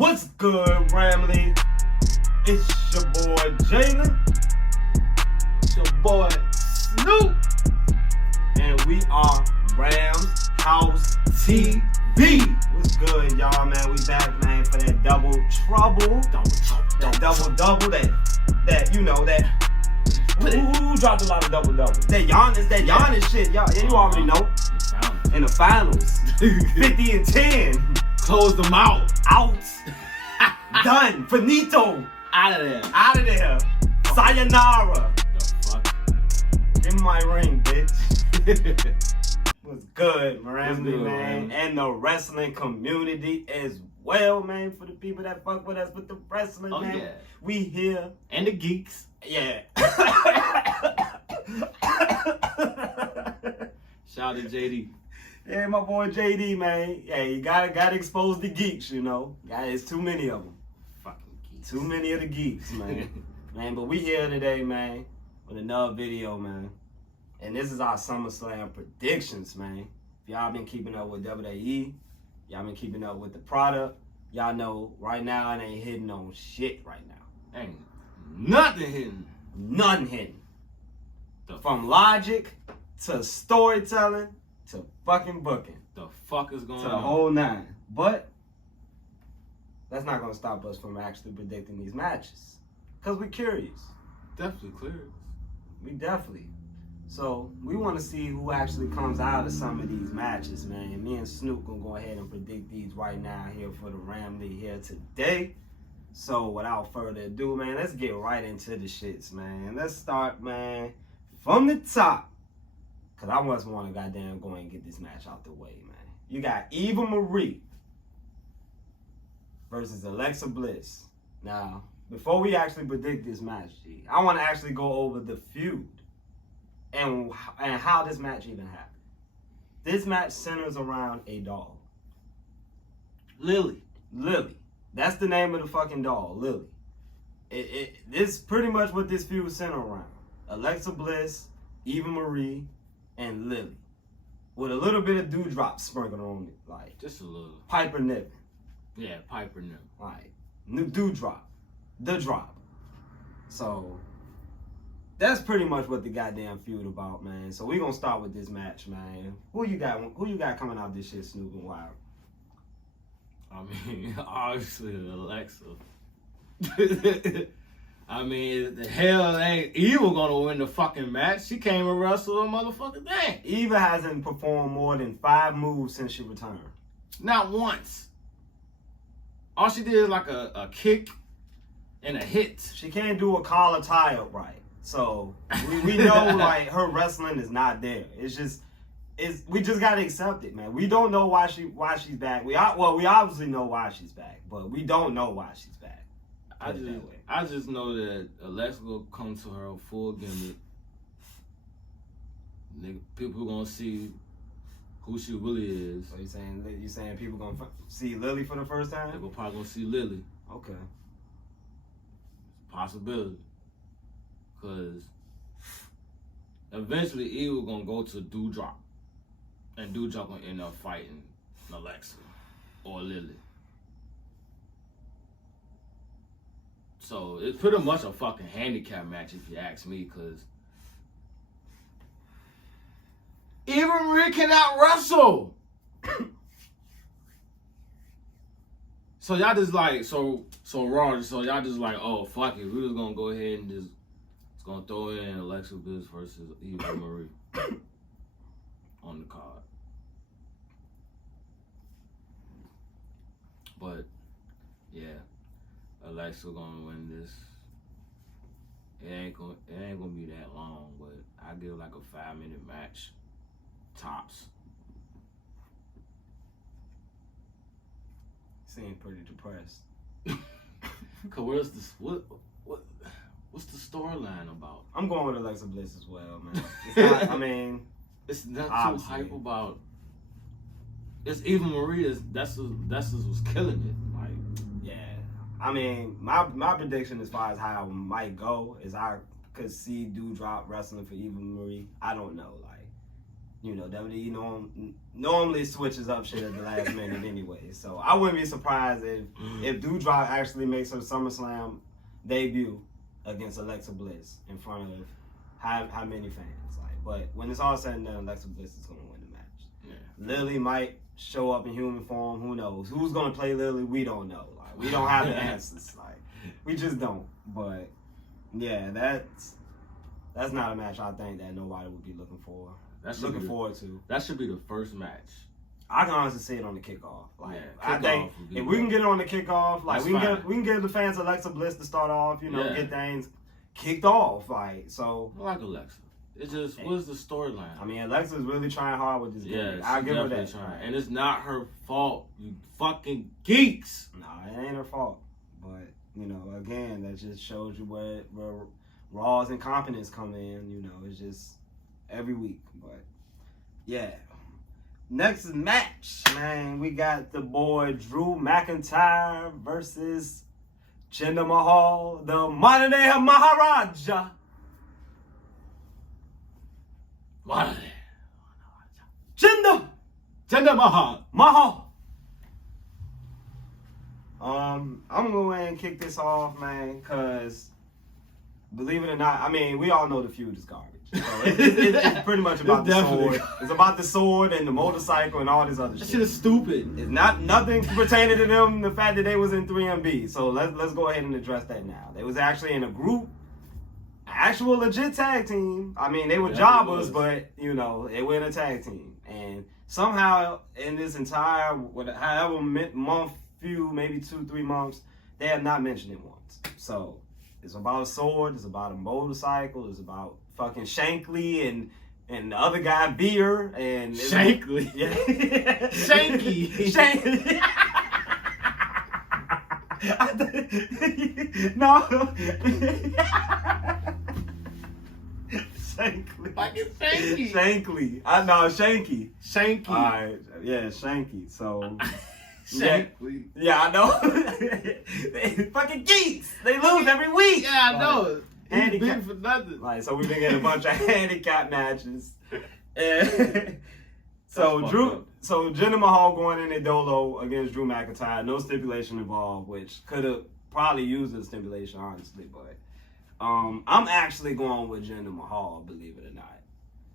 What's good, Ramley? It's your boy Jinder. It's your boy Snoop. And we are RAMSHOUSETV. What's good, y'all, man? We back, man, for that double trouble. That double-double, that you know, that... Who dropped a lot of double-doubles? That Giannis shit, y'all. Yeah, you already know. In the finals. 50 and 10. Close them out. Done. Finito. Out of there. Out of there. Sayonara. The fuck? Give me my ring, bitch. What's good, Ramsey, man? Man? And the wrestling community as well, man. For the people that fuck with us with the wrestling, man. Yeah. We here. And the geeks. Yeah. Shout out to JD. Yeah, my boy JD, man. Yeah, you gotta expose the geeks, you know. It's too many of them. Fucking geeks. Too many of the geeks, man. Man, but we here today, man, with another video, man. And this is our SummerSlam predictions, man. If y'all been keeping up with WWE, y'all been keeping up with the product, y'all know right now it ain't hitting on shit right now. Ain't nothing hidden. Nothing hitting. From logic to storytelling to fucking booking. The fuck is going To the on? whole nine. But that's not gonna stop us from actually predicting these matches. Cause we're curious. Definitely clear. We definitely. So we want to see who actually comes out of some of these matches, man. Me and Snoop gonna go ahead and predict these right now here for the Ramley here today. So without further ado, man, let's get right into the shits, man. Let's start, man, from the top. Cause I just want to goddamn go and get this match out the way, man. You got Eva Marie versus Alexa Bliss. Now, before we actually predict this match, G, I want to actually go over the feud and how this match even happened. This match centers around a doll. Lily. That's the name of the fucking doll, Lily. This is pretty much what this feud centers around. Alexa Bliss, Eva Marie, and Lily. With a little bit of dewdrop sprinkled on it. Like, Just a little. Piper Niven. Yeah, Piper Niven. Like, new dewdrop. The drop. So, that's pretty much what the goddamn feud about, man. So, we gonna start with this match, man. Who you got coming out this shit, Snoop and Wild? I mean, obviously Alexa. I mean, the hell ain't Eva gonna win the fucking match. She came and wrestled a motherfucking thing. Eva hasn't performed more than 5 moves since she returned. Not once. All she did is like a kick and a hit. She can't do a collar tie up right. So we know like her wrestling is not there. We just gotta accept it, man. We don't know why she's back. We obviously know why she's back, but we don't know why she's back. I just know that Alexa will come to her full gimmick. People gonna see who she really is. So you saying people gonna see Lily for the first time? They're probably gonna see Lily. Okay. Possibility. Cause eventually Eva gonna go to Dewdrop. And Dewdrop gonna end up fighting Alexa or Lily. So it's pretty much a fucking handicap match if you ask me, cause Eva Marie cannot wrestle. So y'all just like so raw. So y'all just like, oh fuck it, we just gonna go ahead and just gonna throw in Alexa Bliss versus Eva Marie on the card. But yeah, Alexa gonna win this. It ain't gonna be that long, but I give like a 5-minute match, tops. Seem pretty depressed. Cause what's the storyline about? I'm going with Alexa Bliss as well, man. It's not, I mean, it's not obviously too hype about. It's Eva Marie. That's what's killing it. Like, yeah. I mean, my prediction as far as how it might go is I could see Dewdrop wrestling for Eva Marie. I don't know, like, you know, WWE normally switches up shit at the last minute anyway. So I wouldn't be surprised if Doudrop actually makes her SummerSlam debut against Alexa Bliss in front of how many fans. Like, but when it's all said and done, Alexa Bliss is gonna win the match. Yeah. Lily might show up in human form. Who knows? Who's gonna play Lily? We don't know. Like, we don't have the answers. Like, we just don't. But yeah, that's not a match I think that nobody would be looking for. Looking forward to. That should be the first match. I can honestly see it on the kickoff. Like, yeah, I think if we can get it on the kickoff, like we can give the fans Alexa Bliss to start off. You know, get things kicked off. Like, so. I like Alexa. It's just, what's the storyline? I mean, Alexa's really trying hard with this game. I'll give her that. Trying. And it's not her fault, you fucking geeks. Nah, it ain't her fault. But, you know, again, that just shows you where Raw's incompetence come in. You know, it's just every week. But, yeah. Next match, man, we got the boy Drew McIntyre versus Jinder Mahal, the modern day Maharaja. Jinder Mahal. I'm gonna go ahead and kick this off, man, cause believe it or not, I mean, we all know the feud is garbage. So it's pretty much about the sword. It's about the sword and the motorcycle and all this other shit. That shit is stupid. It's nothing pertaining to them. The fact that they was in 3MB. So let's go ahead and address that now. They was actually in a group. Actual legit tag team. I mean, they were jobbers, but, you know, they were in a tag team. And somehow, in this entire, however month, few, maybe 2-3 months, they have not mentioned it once. So, it's about a sword, it's about a motorcycle, it's about fucking Shankly and the other guy, Beer. And Shankly? Yeah. Shanky. Shankly. No. Shankly. Fucking Shanky. Shankly. Shanky. Shanky. All right. Yeah, Shanky. So. Shankly. Yeah, I know. They fucking geeks. They lose every week. Yeah, I know. Handicap big for nothing. Like, so we've been getting a bunch of handicap matches. And so Jinder Mahal going in a dolo against Drew McIntyre. No stipulation involved, which could have probably used a stipulation, honestly, but. I'm actually going with Jinder Mahal, believe it or not.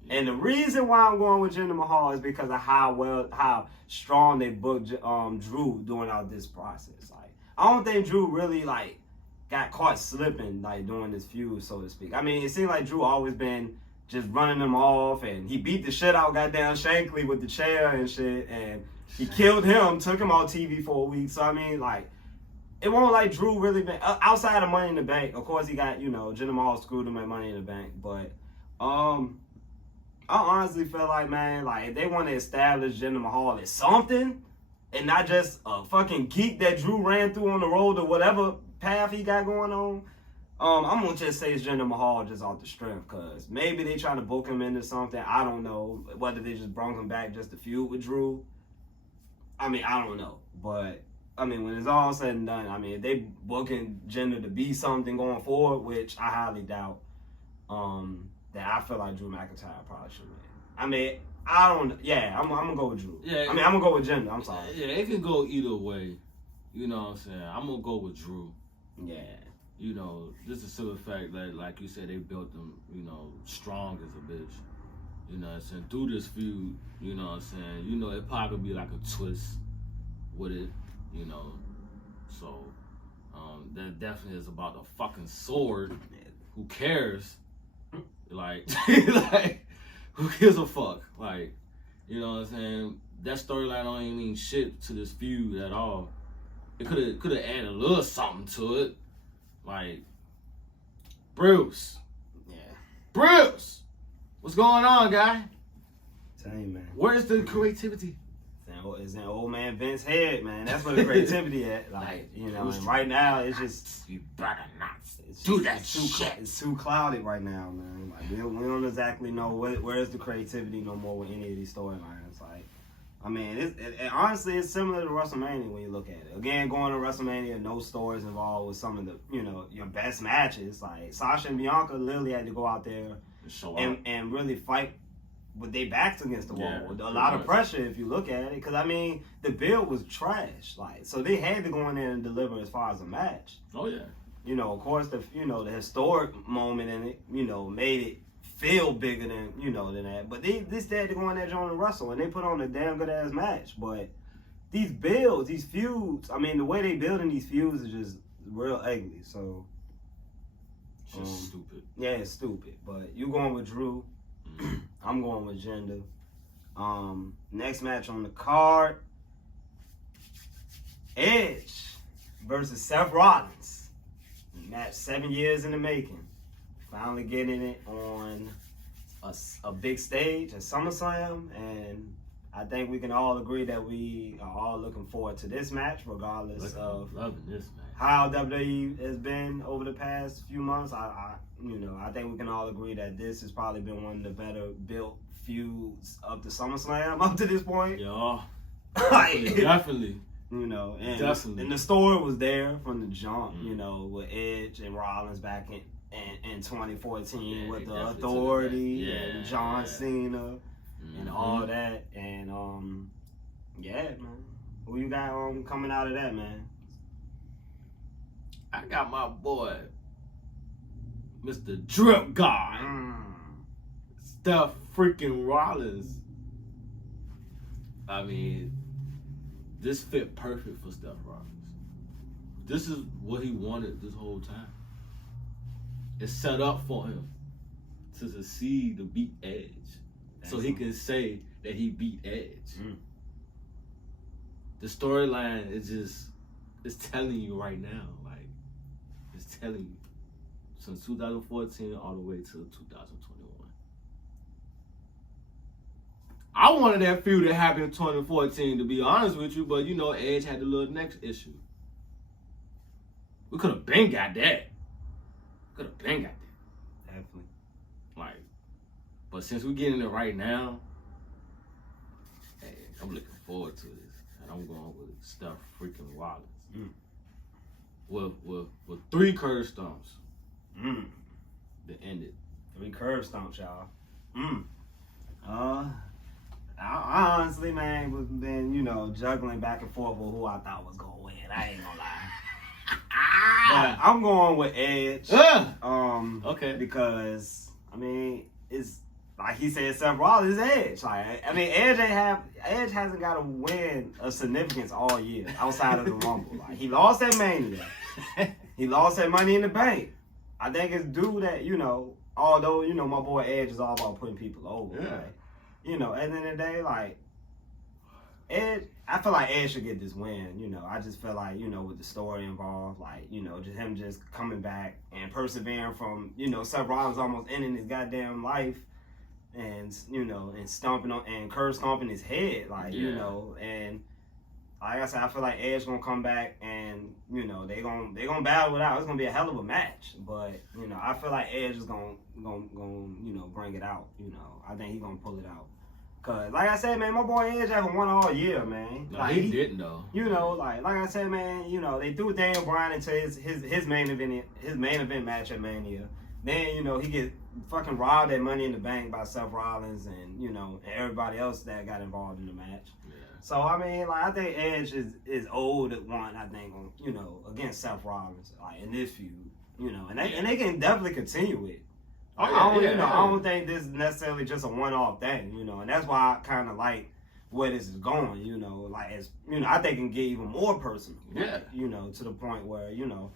And the reason why I'm going with Jinder Mahal is because of how strong they booked Drew during all this process. Like, I don't think Drew really like got caught slipping like during this feud, so to speak. I mean, it seemed like Drew always been just running them off, and he beat the shit out goddamn Shankly with the chair and shit, and he killed him, took him on TV for a week. So I mean, like. It won't like Drew really been outside of Money in the Bank. Of course, he got, you know, Jinder Mahal screwed him at Money in the Bank. But I honestly feel like, man, like if they want to establish Jinder Mahal as something and not just a fucking geek that Drew ran through on the road to whatever path he got going on, I'm gonna just say it's Jinder Mahal just off the strength, because maybe they trying to book him into something. I don't know whether they just brought him back just to feud with Drew. I mean, I don't know, but. I mean, when it's all said and done, I mean, if they booking Jinder to be something going forward, which I highly doubt, that I feel like Drew McIntyre probably should win. I mean, I don't, yeah, I'm going to go with Drew. Yeah, I mean, I'm going to go with Jinder, I'm sorry. Yeah, it can go either way. You know what I'm saying? I'm going to go with Drew. Yeah. You know, just the simple fact that, like you said, they built him, you know, strong as a bitch. You know what I'm saying? Through this feud, you know what I'm saying? You know, it probably be like a twist with it. You know, so that definitely is about the fucking sword. Who cares? Like, like, who gives a fuck? Like, you know what I'm saying? That storyline don't even mean shit to this feud at all. It could have added a little something to it. Like, Bruce. Yeah. Bruce! What's going on, guy? Tell you, man. Where's the creativity? It's in old man Vince's head, man. That's where the creativity at. Like, you know, and right now it's just you better not do that shit. It's too clouded right now, man. Like we don't exactly know where's the creativity no more with any of these storylines. Like, I mean, it honestly it's similar to WrestleMania when you look at it. Again, going to WrestleMania, no stories involved with some of the, you know, your best matches. Like Sasha and Bianca literally had to go out there and really fight with their backs against the wall. Yeah, With a lot of pressure if you look at it. Because, I mean, the build was trash. Like, so they had to go in there and deliver as far as a match. Oh, yeah. You know, of course, the historic moment in it, you know, made it feel bigger than, you know, than that. But they still had to go in there and wrestle, and they put on a damn good-ass match. But these builds, these feuds, I mean, the way they building these feuds is just real ugly. So, just stupid. Yeah, it's stupid. But you going with Drew. I'm going with Jinder. Next match on the card, Edge versus Seth Rollins. Match 7 years in the making. Finally getting it on a big stage at SummerSlam, and I think we can all agree that we are all looking forward to this match, regardless of loving this match. How WWE has been over the past few months. I think we can all agree that this has probably been one of the better built feuds up to SummerSlam up to this point. Yeah, Like, definitely. You know, and Definitely. And the story was there from the jump. You know, with Edge and Rollins back in 2014 with the Authority and John Cena and all that. And yeah, man. Who you got coming out of that, man? I got my boy, Mr. Drip God, Seth freaking Rollins. I mean, this fit perfect for Seth Rollins. This is what he wanted this whole time. It's set up for him to succeed, to beat Edge. So he can say that he beat Edge. The storyline is just, it's telling you right now. Like, it's telling you. Since 2014 all the way to 2021. I wanted that feud to happen in 2014, to be honest with you, but you know, Edge had the little next issue. We could have been got that. Definitely. Like, but since we're getting it right now, hey, I'm looking forward to this. And I'm going with Seth freaking Rollins. With 3 curve stomps. To end it. 3 curve stomps, y'all. I honestly, man, was been, you know, juggling back and forth with who I thought was gonna win. I ain't gonna lie. But I'm going with Edge. Okay. Because I mean, it's like he said, Seth Rollins is Edge. Like, I mean, Edge hasn't got a win of significance all year outside of the Rumble. Like, he lost at Mania. He lost at Money in the Bank. I think it's due that, you know, although, you know, my boy Edge is all about putting people over. Yeah. Like, you know, at the end of the day, like, Edge, I feel like Edge should get this win. You know, I just feel like, you know, with the story involved, like, you know, just him just coming back and persevering from, you know, Seth Rollins almost ending his goddamn life and, you know, and stomping on and curve stomping his head, like, you know, and like I said, I feel like Edge gonna come back and, you know, they gonna battle it out. It's gonna be a hell of a match, but, you know, I feel like Edge is gonna you know, bring it out. You know, I think he gonna pull it out. Cause like I said, man, my boy Edge haven't won all year, man. No, like, he didn't though. You know, like I said, man, you know, they threw Daniel Bryan into his main event match at Mania. Then, you know, he get fucking robbed at Money in the Bank by Seth Rollins and, you know, and everybody else that got involved in the match. So, I mean, like, I think Edge is old at one, I think, on, you know, against Seth Rollins, like, in this feud, you know, and they can definitely continue it. I don't think this is necessarily just a one-off thing, you know, and that's why I kind of like where this is going, you know, like, as, you know, I think it can get even more personal, like, you know, to the point where, you know,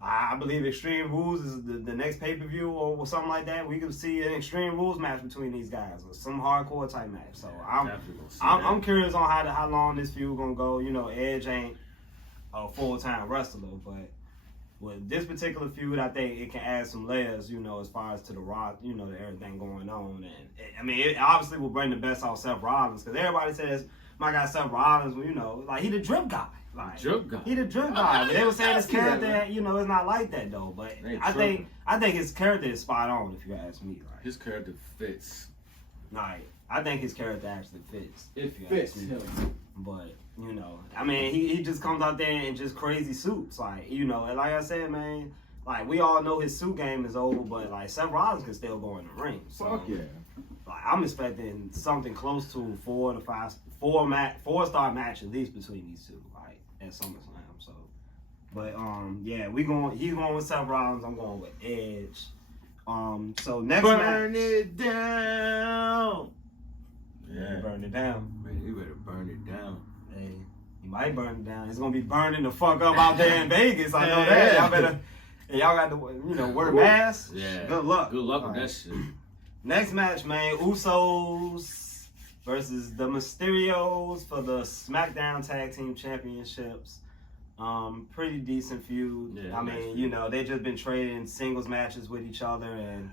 I believe Extreme Rules is the next pay-per-view or something like that. We could see an Extreme Rules match between these guys or some hardcore type match. So I'm curious on how long this feud gonna go. You know, Edge ain't a full-time wrestler, but with this particular feud, I think it can add some layers, you know, as far as to the Rock, you know, to everything going on. And I mean, it obviously will bring the best out of Seth Rollins because everybody says, my guy Seth Rollins, you know, like, he the drip guy. Like, he the drip guy. But they were saying his character, you know, is not like that though. But I think his character is spot on, if you ask me. Like, his character fits. Like, I think his character actually fits. It fits him. But, you know, I mean, he just comes out there in just crazy suits. Like, you know, and like I said, man, like, we all know his suit game is over, but like Seth Rollins can still go in the ring. So, fuck yeah. like I'm expecting something close to 4-star match at least between these two, like at SummerSlam. So, but yeah, he's going with Seth Rollins. I'm going with Edge. So next burn match, it down. Yeah, burn it down. Man, you better burn it down. Hey, you might burn it down. It's gonna be burning the fuck up out there in Vegas. I know that. Y'all better. Y'all got to, wear masks. Yeah. Good luck. Good luck with that shit. Next match, man. Usos versus the Mysterios for the SmackDown Tag Team Championships. Pretty decent feud. Yeah, I mean, they just been trading singles matches with each other, and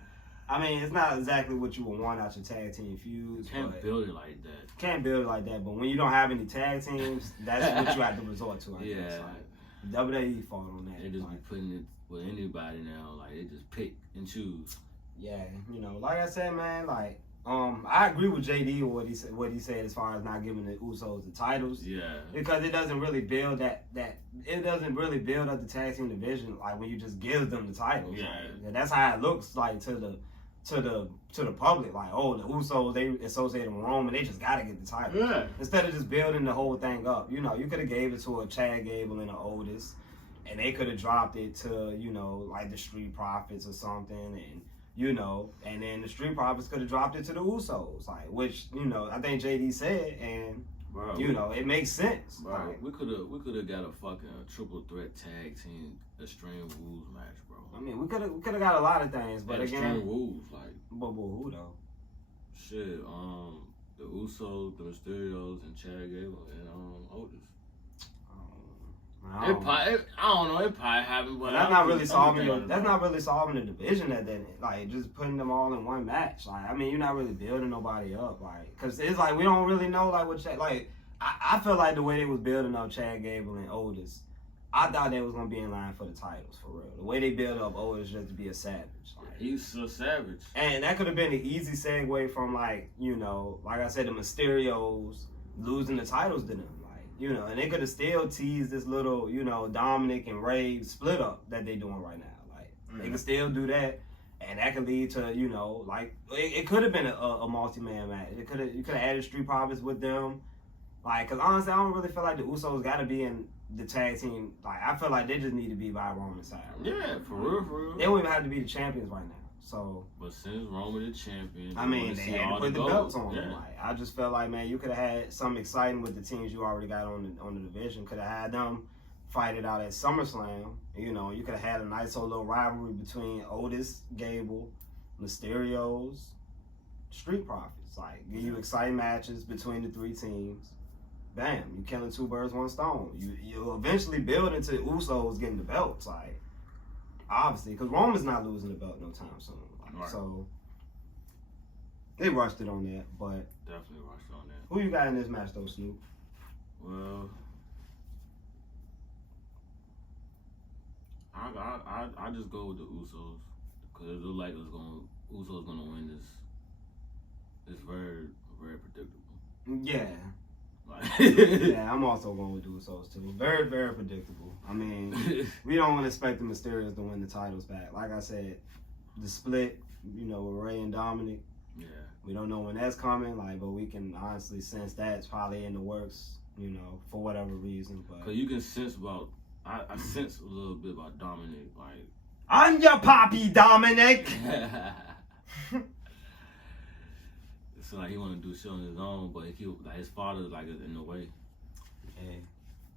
I mean, it's not exactly what you would want out your tag team feuds. Can't build it like that. Can't build it like that. But when you don't have any tag teams, that's what you have to resort to. I guess. Like, WWE fought on that. They just be putting it with anybody now. Like, they just pick and choose. Yeah, like I said, man, like, I agree with JD with what he said as far as not giving the Usos the titles. Yeah. Because it doesn't really build it doesn't really build up the tag team division like when you just give them the titles. Yeah. Like, that's how it looks like to the public. Like, oh, the Usos, they associated with Roman, they just gotta get the title. Yeah. Instead of just building the whole thing up. You could have gave it to a Chad Gable and an Otis, and they could have dropped it to, like the Street Profits or something, and and then the Street Profits could have dropped it to the Usos, like, which, I think JD said, and, Bro, it makes sense. Bro, like, we could have got a fucking triple threat tag team Extreme Rules match, bro. I mean, we could have got a lot of things, but Extreme again, Rules, like, but who though? Shit, the Usos, the Mysterios, and Chad Gable, and Otis. I don't know. It probably happened, but that's not really solving. That's not really solving the division. Like just putting them all in one match. Like, I mean, you're not really building nobody up. Like, cause it's like we don't really know like what Chad. Like, I feel like the way they was building up Chad Gable and Otis, I thought they was gonna be in line for the titles for real. The way they built up Otis just to be a savage. Like, he's so savage. And that could have been an easy segue from like like I said, the Mysterios losing the titles to them. And they could have still teased this little, Dominic and Ray split up that they doing right now. Like, they could still do that, and that could lead to, like, it could have been a multi-man match. You could have added Street Profits with them. Like, because honestly, I don't really feel like the Usos got to be in the tag team. Like, I feel like they just need to be by Roman's side. Right? Yeah, for real. They don't even have to be the champions right now. So, but since Roman the champion, I mean, they had to put the belts on them. Like, I just felt like, man, you could have had something exciting with the teams you already got on the division. Could have had them fight it out at SummerSlam. You could have had a nice little rivalry between Otis, Gable, Mysterios, Street Profits. Like, give you exciting matches between the three teams. Bam, you killing two birds, one stone. You eventually build into Usos getting the belts. Like, obviously, because Roman's not losing the belt no time soon. Like, right. So, they rushed it on that, but... Definitely rushed on that. Who you got in this match, though, Snoop? Well, I just go with the Usos, because it looks like Usos gonna win this. It's very, very predictable. Yeah. Like, yeah, I'm also going with the Usos, too. Very, very predictable. I mean, we don't expect the Mysterios to win the titles back. Like I said, the split, with Ray and Dominic. Yeah. We don't know when that's coming, but we can honestly sense that's probably in the works, for whatever reason. But cause you can sense I sense a little bit about Dominic, like, I'm your poppy, Dominic. It's like he want to do shit on his own, but his father's like in the way. Hey,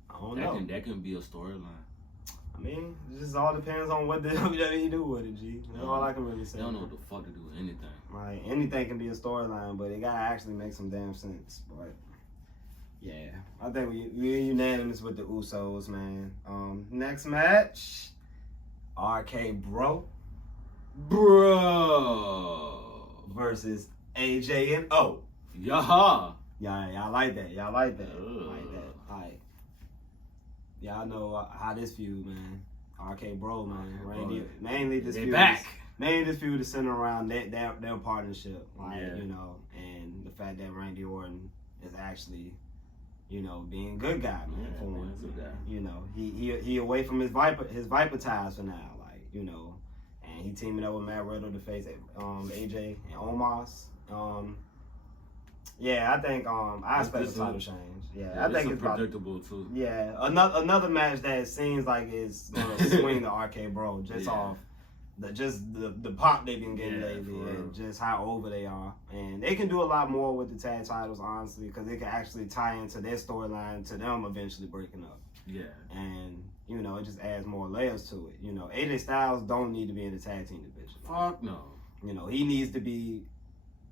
I don't know. That can be a storyline. I mean, it just all depends on what the WWE do with it, G. That's all I can really say. They don't know what the fuck to do with anything. Right, anything can be a storyline, but it gotta actually make some damn sense. But yeah, I think we're unanimous with the Usos, man. Next match, RKBro versus AJ and O. Yaha. Yeah, y'all like that. Y'all like that. All right. Y'all know how this feud, man. RK-Bro, man. Mainly this feud. Mainly this feud is centered around their partnership, and the fact that Randy Orton is actually, being a good guy, man. Yeah, man, good guy. He away from his Viper ties for now, and he teaming up with Matt Riddle to face AJ and Omos. Yeah, I think I expect a title change. Yeah, I think it's predictable too. Yeah, another match that seems like it's gonna swing the RKBro just off the pop they've been getting lately and just how over they are. And they can do a lot more with the tag titles, honestly, because they can actually tie into their storyline to them eventually breaking up. Yeah. And, you know, it just adds more layers to it. You know, AJ Styles don't need to be in the tag team division. Fuck no. You know, he needs to be...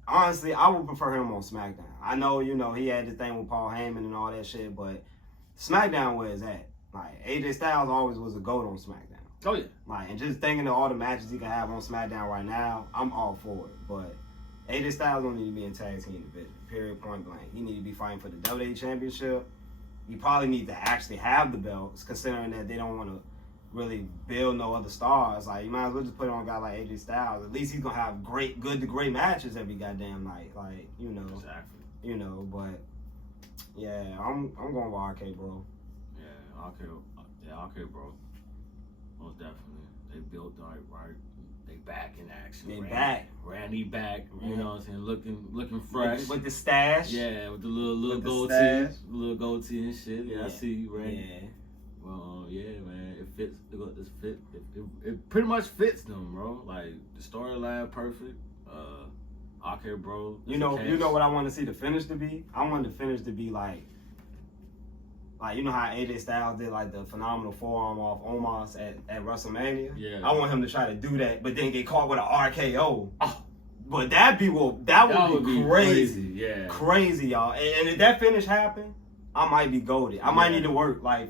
Honestly, I would prefer him on SmackDown. I know, you know, he had the thing with Paul Heyman and all that shit, but SmackDown where it's at. Like, AJ Styles always was a GOAT on SmackDown. Oh, yeah. Like, and just thinking of all the matches he can have on SmackDown right now, I'm all for it. But AJ Styles don't need to be in tag team division, period, point blank. He need to be fighting for the WWE Championship. He probably needs to actually have the belts, considering that they don't want to really build no other stars. Like, you might as well just put it on a guy like AJ Styles. At least he's gonna have good to great matches every goddamn night. Like, you know. Exactly. You know, but yeah, I'm going with RKBro. Yeah, RKBro. Most definitely. They built right. They back in action. Randy back. You know what I'm saying? Looking fresh. With the stash. Yeah, with the little goatee and shit. Yeah, I see you, Randy. Yeah. Well, yeah, man, it fits. It pretty much fits them, bro. Like the storyline, perfect. RKBro. You know what I want to see the finish to be? I want the finish to be like you know how AJ Styles did like the phenomenal forearm off Omos at WrestleMania. Yeah. I want him to try to do that, but then get caught with an RKO. Oh. But that would be crazy. Yeah. Crazy, y'all. And if that finish happened, I might be goated. I might need to work somewhere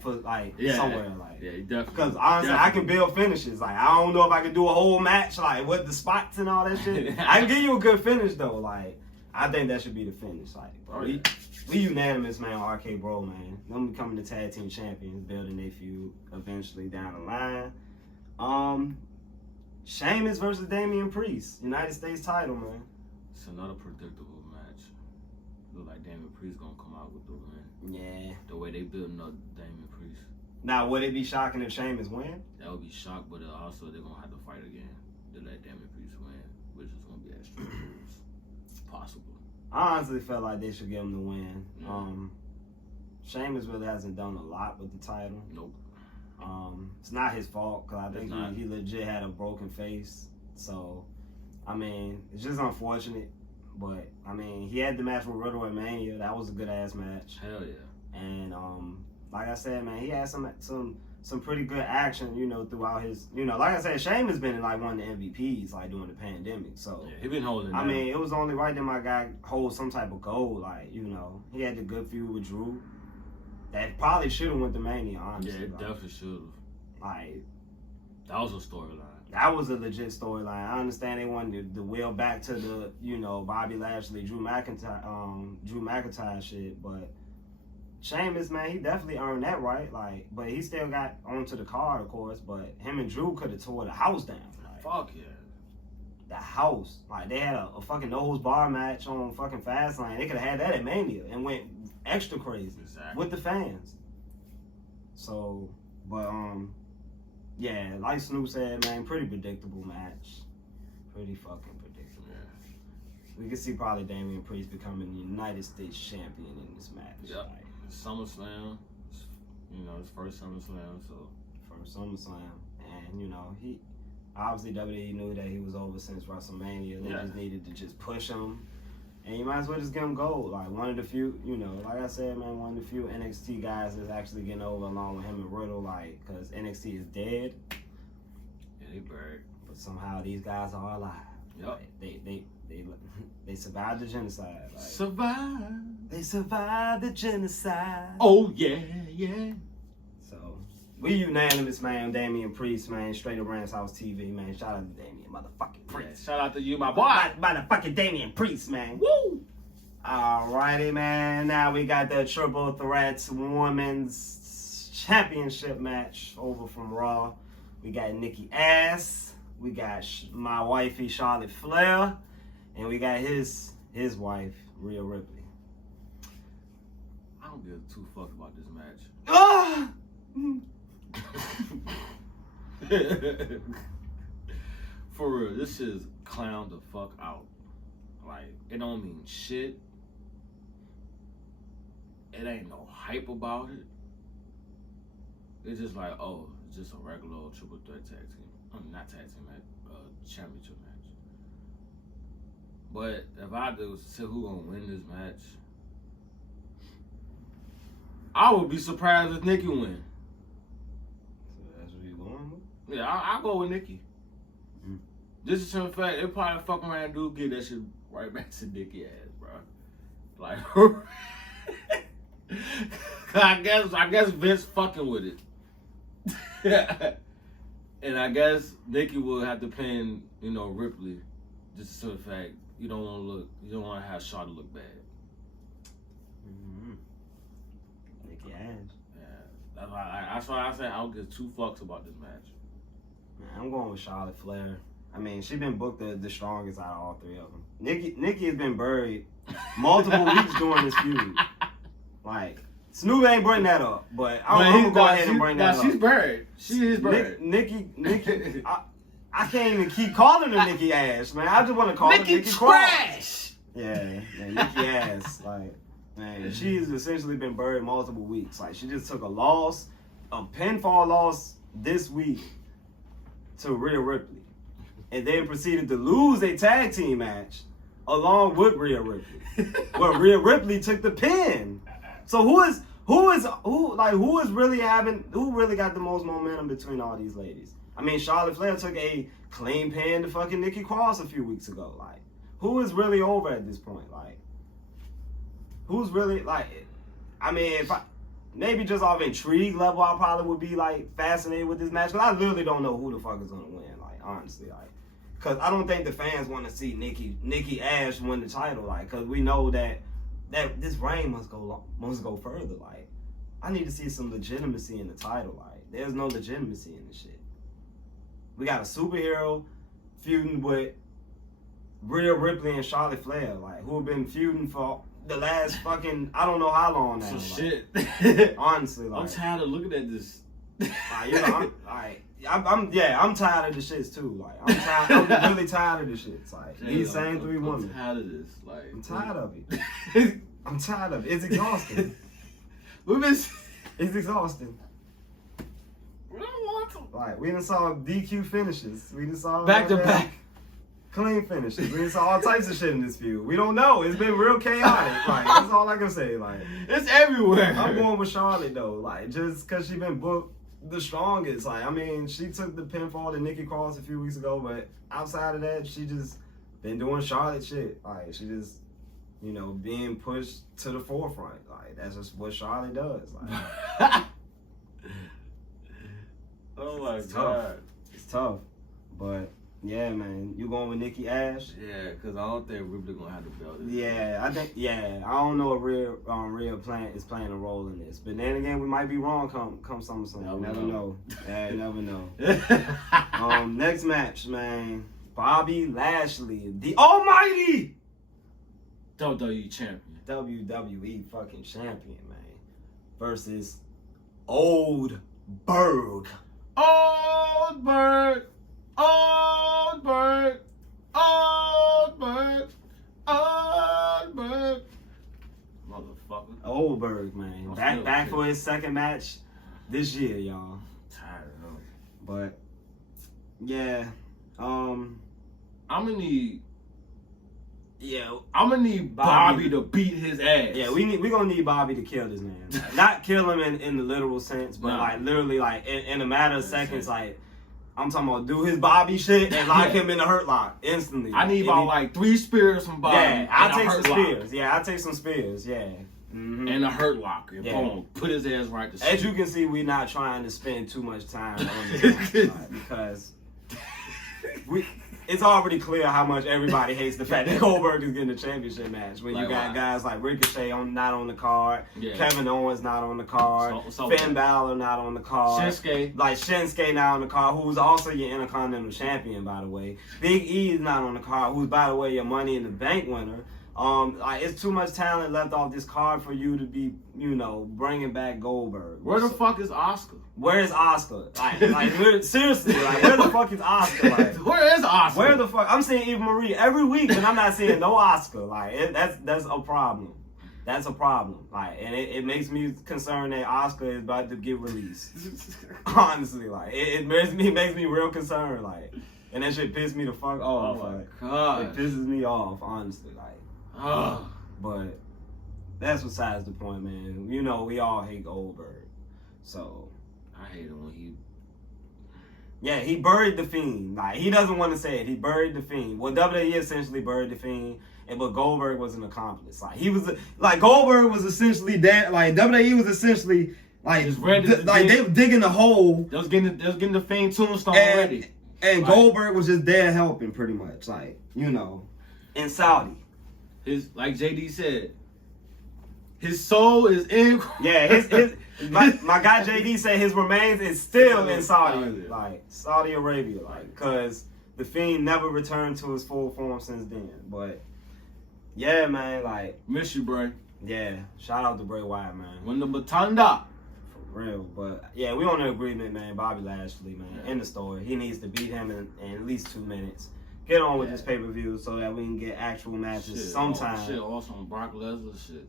Yeah, definitely. Because honestly, I can build finishes. Like, I don't know if I can do a whole match like with the spots and all that shit. I can give you a good finish though. Like, I think that should be the finish. Like, bro, we unanimous, man. RK-Bro, man. Them becoming the tag team champions, building their feud eventually down the line. Sheamus versus Damian Priest, United States title, man. It's another predictable match. Look like Damian Priest gonna come out with the win. Yeah. The way they building up Damian Priest. Now, would it be shocking if Sheamus win? That would be shocked, but also they're gonna have to fight again to let Damian Priest win, which is gonna be extra possible. I honestly felt like they should give him the win. Yeah. Sheamus really hasn't done a lot with the title. Nope. It's not his fault because I think he legit had a broken face. So, I mean, it's just unfortunate. But, I mean, he had the match with Riddle at Mania. That was a good-ass match. Hell yeah. And, like I said, man, he had some pretty good action, you know, throughout his, you know, like I said, Sheamus has been in, like, one of the MVPs, like, during the pandemic. So, yeah, he been holding it I down. mean, it was only right that my guy holds some type of gold. Like, you know, he had the good feud with Drew. That probably should have went to Mania, honestly. Yeah, it definitely should have. Like, that was a storyline. That was a legit storyline. I understand they wanted the wheel back to the, you know, Bobby Lashley, Drew McIntyre shit, but Sheamus, man, he definitely earned that right. Like, but he still got onto the card, of course. But him and Drew could have tore the house down. Like, fuck yeah. The house. Like, they had a fucking nose bar match on fucking Fastlane. They could have had that at Mania and went extra crazy with the fans. So, but yeah, like Snoop said, man, pretty predictable match. Pretty fucking predictable. Yeah. We could see probably Damian Priest becoming the United States champion in this match. Yep. Like, SummerSlam, you know, his first SummerSlam, so. First SummerSlam. And, you know, he obviously WWE knew that he was over since WrestleMania. They just needed to just push him. And you might as well just give him gold. Like, one of the few, you know, like I said, man, one of the few NXT guys that's actually getting over along with him and Riddle, like, because NXT is dead. Yeah, they buried. But somehow these guys are alive. Yep. Like, they survived the genocide. Like, They survived the genocide. Oh, yeah, yeah. So, we unanimous, man. Damian Priest, man. Straight up RAMSHOUSETV, man. Shout out to Damian motherfucking Priest. Yeah, shout out to you, my boy. Motherfucking Damian Priest, man. Woo! Alrighty, man. Now we got the Triple Threat Women's Championship match over from Raw. We got Nikki Ass. We got my wifey, Charlotte Flair. And we got his wife, Rhea Ripley. I don't give two fuck about this match. Ah! For real, this shit is clown the fuck out. Like, it don't mean shit. It ain't no hype about it. It's just like, oh, it's just a regular old triple threat tag team. Not tag team match, championship match. But if I do say who gonna win this match, I would be surprised if Nikki win. So that's what you going with? Yeah, I'll go with Nikki. Mm. Just a simple fact, it probably fuck around and do get that shit right back to Nikki ass, bro. Like, I guess Vince fucking with it. And I guess Nikki will have to pin, Ripley. Just to the fact you don't want to have Charlotte look bad. Mm-hmm. Nikki Ash. Yeah, that's why I said I don't give two fucks about this match. Man, I'm going with Charlotte Flair. I mean, she's been booked the strongest out of all three of them. Nikki has been buried multiple weeks during this feud. Like, Snoop ain't bring that up, but I'm going to go ahead and bring that up. She's buried. She is buried. Nikki, I can't even keep calling her Nikki Ash, man. I just want to call her Nikki Trash. Yeah, Nikki Ash. Like, man, she's essentially been buried multiple weeks. Like, she just took a pinfall loss this week to Rhea Ripley. And then proceeded to lose a tag team match along with Rhea Ripley. Where Rhea Ripley took the pin. So who really got the most momentum between all these ladies? I mean, Charlotte Flair took a clean pin to fucking Nikki Cross a few weeks ago. Like, who is really over at this point? Like, who's really I mean, maybe just off intrigue level, I probably would be like fascinated with this match, but I literally don't know who the fuck is gonna win. Like, honestly, because I don't think the fans want to see Nikki Ash win the title. Like, because we know that this reign must go further. Like, I need to see some legitimacy in the title. Like, there's no legitimacy in this shit. We got a superhero feuding with Rhea Ripley and Charlotte Flair, like, who have been feuding for the last fucking I don't know how long now. So shit. Honestly, like, I'm tired of looking at this. I'm tired of the shits too. Like, I'm really tired of the shits. Like, these same three women. I'm tired of this. Like, I'm tired of it. I'm tired of it. It's exhausting. It's exhausting. We don't want to. Like, we done saw DQ finishes. We done saw back to back clean finishes. We done saw all types of shit in this feud. We don't know. It's been real chaotic. Like, that's all I can say. Like, it's everywhere. I'm going with Charlotte though. Like, just because she been booked the strongest. Like, I mean, she took the pinfall to Nikki Cross a few weeks ago, but outside of that, she just been doing Charlotte shit. Like, she just, being pushed to the forefront. Like, that's just what Charlotte does. Like, oh my it's God. Tough. It's tough. But yeah, man, you going with Nikki Ash? Yeah, because I don't think Ripley gonna have the belt. Yeah, I don't know if Rhea is playing a role in this. But then again, we might be wrong come SummerSlam. You never know. Yeah, you never know. Next match, man. Bobby Lashley, the almighty WWE champion. WWE fucking champion, man. Versus Oldberg. Oldberg. Motherfucker. Oldberg, man. Back for his second match this year, y'all. Tired of him. But yeah, I'm gonna need Bobby Bobby to beat his ass. Yeah, we gonna need Bobby to kill this man. Like, not kill him in the literal sense, but like literally, like in a matter of seconds, like I'm talking about do his Bobby shit and lock him in the hurt lock instantly. I need about like 3 spears from Bobby. Yeah, I'll take some spears. Yeah, I'll take some spears. Yeah. Mm-hmm. And a hurt lock. And boom, put his ass right to sleep. As you can see, we're not trying to spend too much time on this match, because it's already clear how much everybody hates the fact that Goldberg is getting a championship match. When you got guys like Ricochet not on the card, Kevin Owens not on the card, Finn Balor not on the card, Shinsuke not on the card, who's also your Intercontinental Champion, by the way. Big E is not on the card, who's, by the way, your Money in the Bank winner. It's too much talent left off this card for you to be, bringing back Goldberg. Where the fuck is Oscar? Where's Oscar? Seriously, like, where the fuck is Oscar? Like, where is Oscar? Where the fuck? I'm seeing Eva Marie every week, but I'm not seeing no Oscar. Like, that's a problem. That's a problem. Like, and it makes me concerned that Oscar is about to get released. Honestly, like, it makes me real concerned. Like, and that shit pissed me the fuck off. Oh my like, god, it pisses me off. Honestly, like, but that's besides the point, man. You know, we all hate Goldberg, so. I hate him when he. Yeah, he buried the Fiend. Like, he doesn't want to say it. He buried the Fiend. Well, WWE essentially buried the Fiend, but Goldberg was an accomplice. Like, Goldberg was essentially that. Like, WWE was essentially like they were digging the hole. They was getting the Fiend tombstone already. And like, Goldberg was just there helping, pretty much. Like, you know, in Saudi. Like JD said, his soul is in. Yeah, my guy JD said his remains is still in Saudi, like Saudi Arabia, like, cause the Fiend never returned to his full form since then. But yeah, man, like, miss you, Bray. Yeah, shout out to Bray Wyatt, man. When the batanda. For real, but yeah, we on an agreement, man. Bobby Lashley, man, in the story, he needs to beat him in at least 2 minutes. Get on with this pay-per-view so that we can get actual matches sometime. Shit, also on Brock Lesnar shit.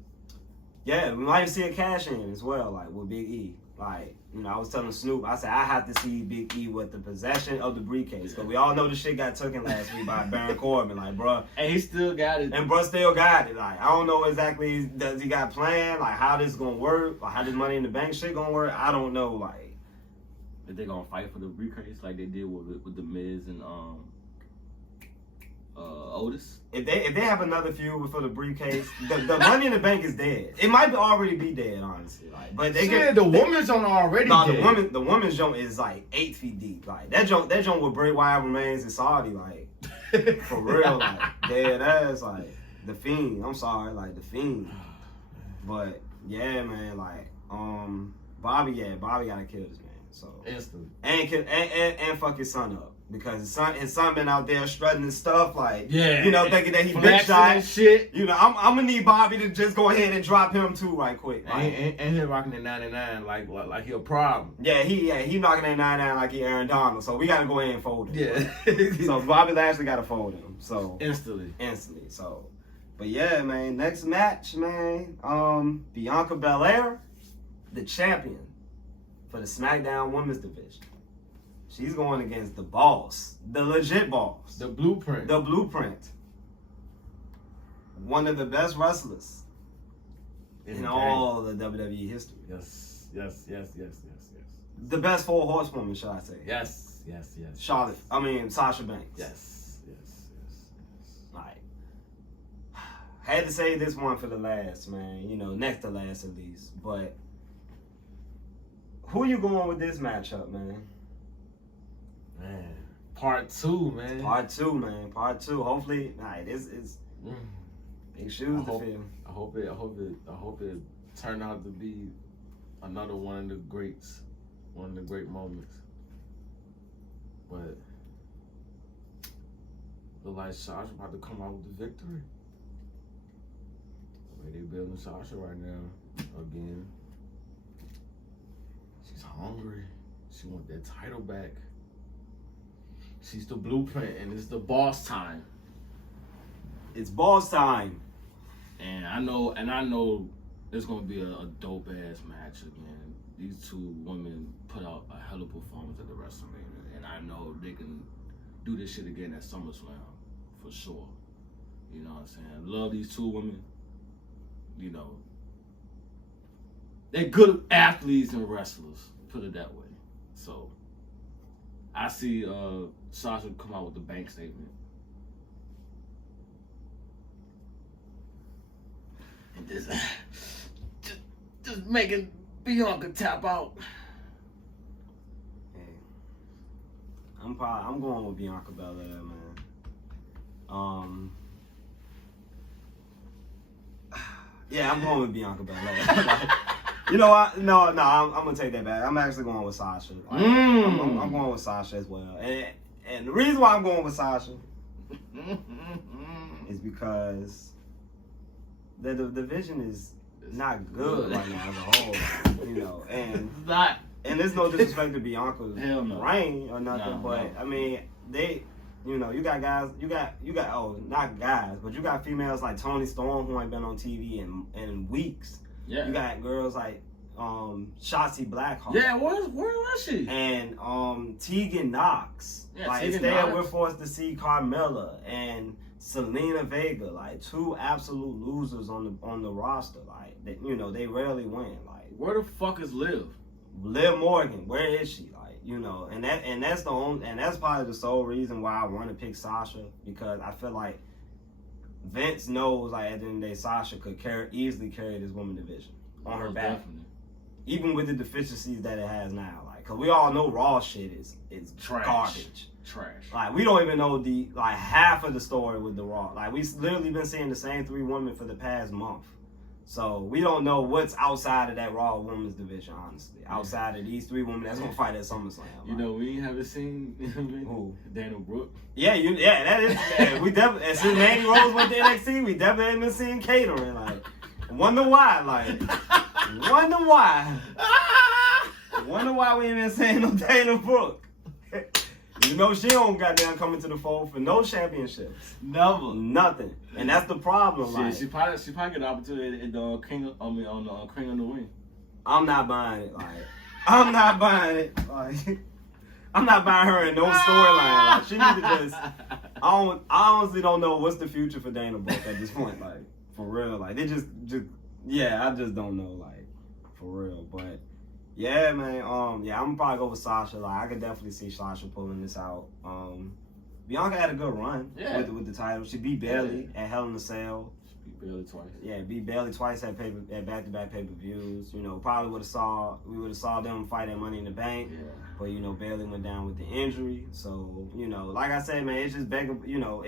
Yeah, we might see a cash in as well, like with Big E. Like, you know, I was telling Snoop, I said I have to see Big E with the possession of the briefcase, because we all know the shit got taken last week by Baron Corbin, like, bruh. And he still got it. And bruh still got it. Like, I don't know exactly, does he got planned? Like, how this gonna work? Like, how this Money in the Bank shit gonna work? I don't know. Like, if they gonna fight for the briefcase like they did with the Miz and Otis. If they have another feud for the briefcase, the Money in the Bank is dead. It might already be dead, honestly. Like, but the women's joint already dead. The women's joint is like 8 feet deep. Like, that joint with Bray Wyatt remains in Saudi. Like, for real, like, dead ass. Like, the Fiend. I'm sorry, like, the Fiend. But yeah, man, like, Bobby gotta kill this man. So instantly. And fuck his son up. Because his son been out there strutting and stuff, like, yeah, you know, thinking that he big shot. Shit. You know, I'm gonna need Bobby to just go ahead and drop him too right quick. Like, and he rocking at 99 like he a problem. Yeah, he knocking at 99 like he Aaron Donald. So we gotta go ahead and fold him. Yeah. So Bobby Lashley gotta fold him. So instantly. So, but yeah, man, next match, man. Bianca Belair, the champion for the SmackDown Women's Division. She's going against the boss, the legit boss. The blueprint. The blueprint. One of the best wrestlers in all the WWE history. Yes. The best 4 horsewoman, should I say. Yes. Sasha Banks. Yes. Like, had to say this one for the last, man. You know, next to last at least. But who you going with this matchup, man? Man, part 2, man. Part 2, man. Part 2. Hopefully, this is big shoes to fill. I hope it turned out to be another one of the greats, one of the great moments. But look like Sasha about to come out with the victory. The way they building Sasha right now, again. She's hungry. She want that title back. She's the blueprint, and it's the boss time. It's boss time. And I know it's gonna be a dope ass match again. These 2 women put out a hell of a performance at the WrestleMania, and I know they can do this shit again at SummerSlam for sure. You know what I'm saying? I love these 2 women. You know, they're good athletes and wrestlers. Put it that way. So I see Sasha come out with the bank statement. And just making Bianca tap out. Hey, I'm going with Bianca Belair, man. Yeah, I'm going with Bianca Belair. You know what? No, I'm gonna take that back. I'm actually going with Sasha. Like, I'm going with Sasha as well. And the reason why I'm going with Sasha is because the division is not good right now as a whole. You know, and and there's no disrespect to Bianca's Hell no. reign or nothing, No, but no. I mean, they, you know, you got guys, you got, oh, not guys, but you got females like Toni Storm who ain't been on TV in weeks. Yeah. You got girls like Shotzi Blackheart. Yeah, where was she? And Tegan Knox. Yeah, like Tegan instead Knox. we're forced to see Carmella and Selena Vega, like two absolute losers on the roster. Like you know, they rarely win. Like Where the fuck is Liv? Liv Morgan, where is she? Like, you know, and that's probably the sole reason why I want to pick Sasha, because I feel like Vince knows, like, at the end of the day, Sasha could easily carry this woman division on her Most back. definitely. Even with the deficiencies that it has now. Like, cause we all know Raw shit is Trash. garbage. Trash. Like, we don't even know half of the story with the Raw. Like, we literally been seeing the same three women for the past month. So we don't know what's outside of that Raw women's division, honestly. Outside of these three women that's gonna fight at SummerSlam. You know, we haven't seen Who? Daniel Brooke. Yeah, that is. Yeah, we definitely. Since Mandy Rose went to NXT, we definitely haven't been seeing catering. Like, wonder why. Like, wonder why. Wonder why we ain't been seeing no Dana Brooke. You know she don't goddamn come into the fold for no championships. Never. Nothing. And that's the problem. Shit, Like, she probably get an opportunity at the King on the King of the Ring. I'm not buying it. Like, I'm not buying it. Like, I'm not buying her in no storyline. Like, she need to just. I honestly don't know what's the future for Dana Brooke at this point. Like, for real. Like, they just yeah, I just don't know. Like, for real. But yeah, man. Yeah, I'm gonna probably go with Sasha. Like, I could definitely see Sasha pulling this out. Bianca had a good run with the title. She beat Bayley at Hell in a Cell. She beat Bayley twice. Yeah, beat Bayley twice at back-to-back pay-per-views. You know, probably would have saw them fight at Money in the Bank. Yeah. But you know, Bayley went down with the injury. So you know, like I said, man, it's just begging. You know,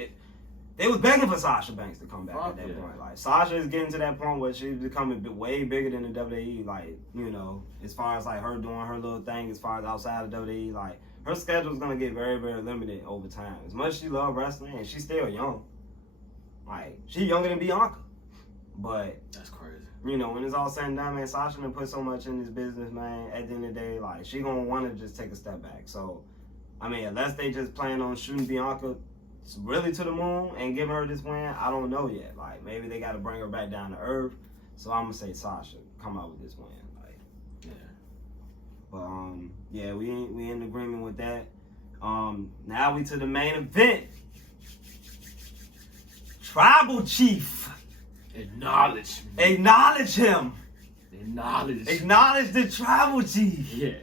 they was begging for Sasha Banks to come back at that point. Like, Sasha is getting to that point where she's becoming way bigger than the WWE. Like, you know, as far as like her doing her little thing, as far as outside of WWE, like, her schedule is gonna get very, very limited over time. As much as she loves wrestling, and she's still young. Like, she's younger than Bianca. But That's crazy. you know, when it's all said and done, man, Sasha done put so much in this business, man. At the end of the day, like, she gonna want to just take a step back. So, I mean, unless they just plan on shooting Bianca really to the moon and giving her this win, I don't know yet. Like, maybe they got to bring her back down to earth. So I'm gonna say Sasha come out with this win. Like, Yeah. but yeah, we in agreement with that. Now we to the main event. Tribal Chief. Acknowledge me. Acknowledge him. Acknowledge the Tribal Chief. Yeah.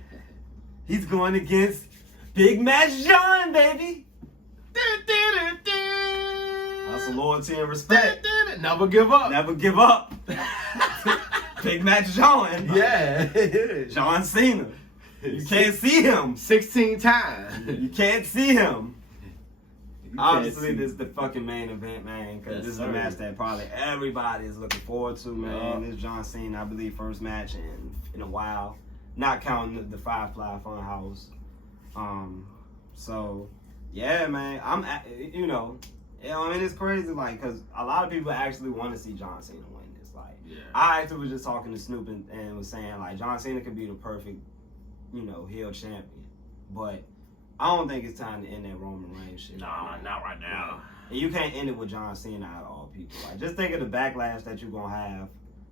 He's going against Big Match John, baby. That's a loyalty and respect. Never give up. Never give up. Big Match John. Yeah. John Cena. You can't see him. 16 times. You can't see him. You Obviously, can't see. this is the fucking main event, man, because Yes, this is sir. a match that probably everybody is looking forward to, man. Yeah. This is John Cena, I believe, first match in a while, not counting the Firefly Funhouse. So, yeah, man, you know, I mean, it's crazy, like, because a lot of people actually want to see John Cena win this. Like, Yeah. I actually was just talking to Snoop and was saying, like, John Cena could be the perfect, you know, heel champion, but I don't think it's time to end that Roman Reigns shit. Nah, not right now. And you can't end it with John Cena out of all people. Like, just think of the backlash that you're gonna have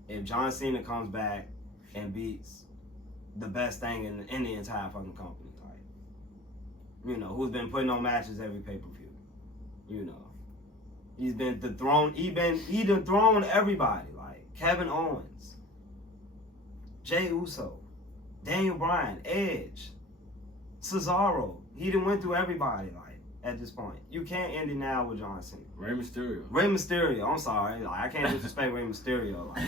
if John Cena comes back and beats the best thing in the entire fucking company. Like, you know, who's been putting on matches every pay-per-view. You know. He's been dethroned. He dethroned everybody. Like Kevin Owens, Jey Uso, Daniel Bryan, Edge, Cesaro. He done went through everybody, like, at this point. You can't end it now with John Cena. Rey Mysterio. Rey Mysterio, I'm sorry. Like, I can't disrespect Rey Mysterio. Like,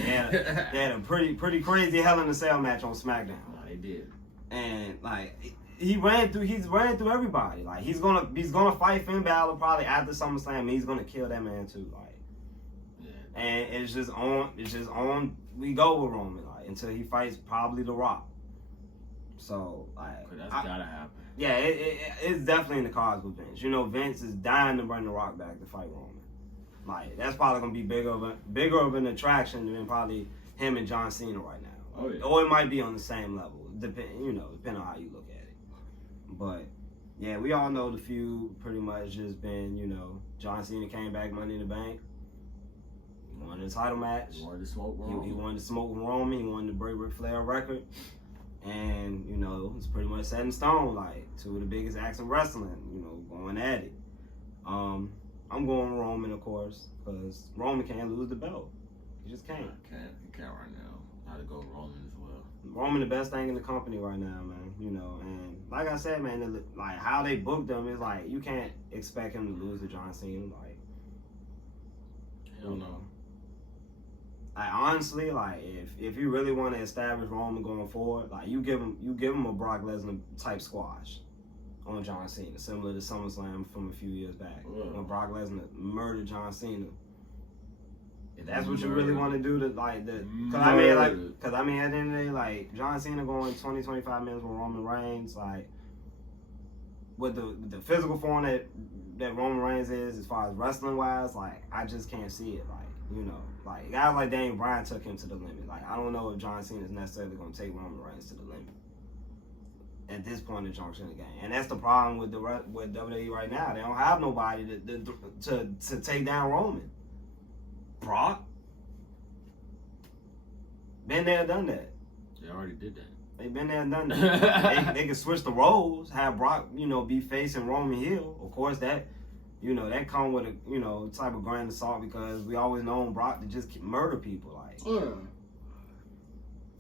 they had a pretty crazy Hell in a Cell match on SmackDown. Nah, they did. And like he's ran through everybody. Like, he's gonna fight Finn Balor probably after SummerSlam, and he's gonna kill that man too. Like, Yeah. and it's just on we go with Roman, like, until he fights probably The Rock. So, like, That's gotta happen. yeah, it's definitely in the cards with Vince. You know, Vince is dying to bring The Rock back to fight Roman. Like, that's probably gonna be bigger of an attraction than probably him and John Cena right now. Oh, yeah. Or it might be on the same level. depending on how you look at it. But yeah, we all know the feud pretty much just been, John Cena came back Money in the Bank. He won the title match. He wanted to smoke Roman. He wanted to smoke with Roman. He wanted to break Ric Flair record. And, it's pretty much set in stone. Like, two of the biggest acts in wrestling, going at it. I'm going Roman, of course, because Roman can't lose the belt. He just can't. He can't right now. I had to go Roman as well. Roman the best thing in the company right now, man. And like I said, man, like how they booked him is like you can't expect him to lose to John Cena. Like, Hell no. Like honestly, like if you really want to establish Roman going forward, like you give him a Brock Lesnar type squash on John Cena, similar to SummerSlam from a few years back when Brock Lesnar murdered John Cena. If that's what you really want to do, because at the end of the day, like John Cena going 20-25 minutes with Roman Reigns, like with the physical form that Roman Reigns is, as far as wrestling wise, like I just can't see it. Like guys like Daniel Bryan took him to the limit. Like I don't know if John Cena is necessarily going to take Roman Reigns to the limit at this point in the junction of the game, and that's the problem with WWE right now. They don't have nobody to take down Roman. Brock? Been there, done that. They already did that. They been there and done that. they can switch the roles, have Brock, be facing Roman heel. Of course, that, that come with a, type of grain of salt because we always known Brock to just murder people. Like,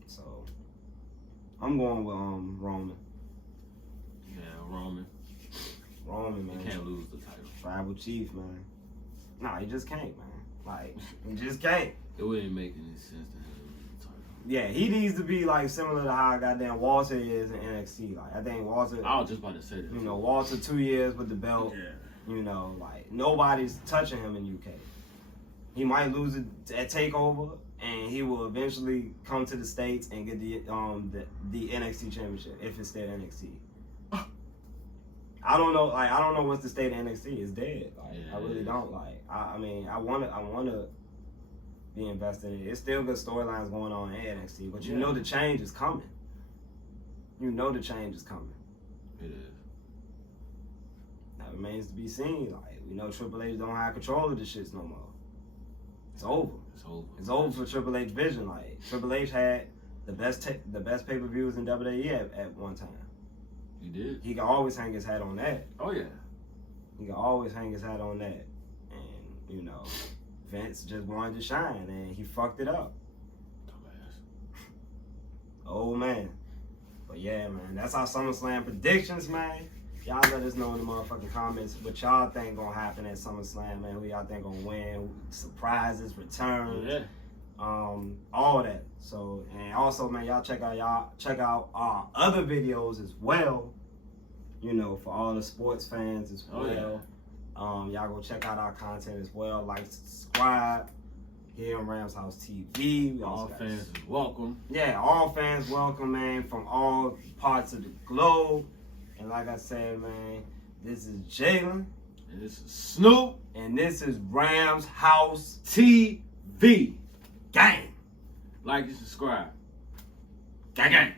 So, I'm going with Roman. Yeah, Roman. Roman, man. He can't lose the title. Tribal chief, man. Nah, he just can't, man. Like, he just can't. It wouldn't make any sense to him lose the title. Yeah, he needs to be like similar to how goddamn Walter is in NXT. Like, I think Walter. I was just about to say that. Walter 2 years with the belt. Yeah. Like nobody's touching him in UK. He might lose it at Takeover, and he will eventually come to the States and get the NXT Championship if it's still NXT. I don't know. Like, I don't know what's the state of NXT. It's dead. Like, I really don't. Like, I mean, I wanna be invested in it. It's still good storylines going on in NXT, but you know the change is coming. You know the change is coming. It is. That remains to be seen. Like, we know Triple H don't have control of the shits no more. It's over. It's over for Triple H vision. Like, Triple H had the best pay-per-views in WWE at one time. He did. He can always hang his hat on that. Oh yeah. He can always hang his hat on that. And, Vince just wanted to shine and he fucked it up. Dumbass. Oh man. But yeah, man, that's our SummerSlam predictions, man. Y'all let us know in the motherfucking comments what y'all think gonna happen at SummerSlam, man. Who y'all think gonna win, surprises, returns, all that. So, and also, man, y'all check out our other videos as well. For all the sports fans as well. Y'all go check out our content as well. Like, subscribe here on Rams House TV. All fans is welcome. Yeah, all fans welcome, man, from all parts of the globe. And like I said, man, this is Jalen. And this is Snoop. And this is Rams House TV. Gang. Like and subscribe. Gang, gang.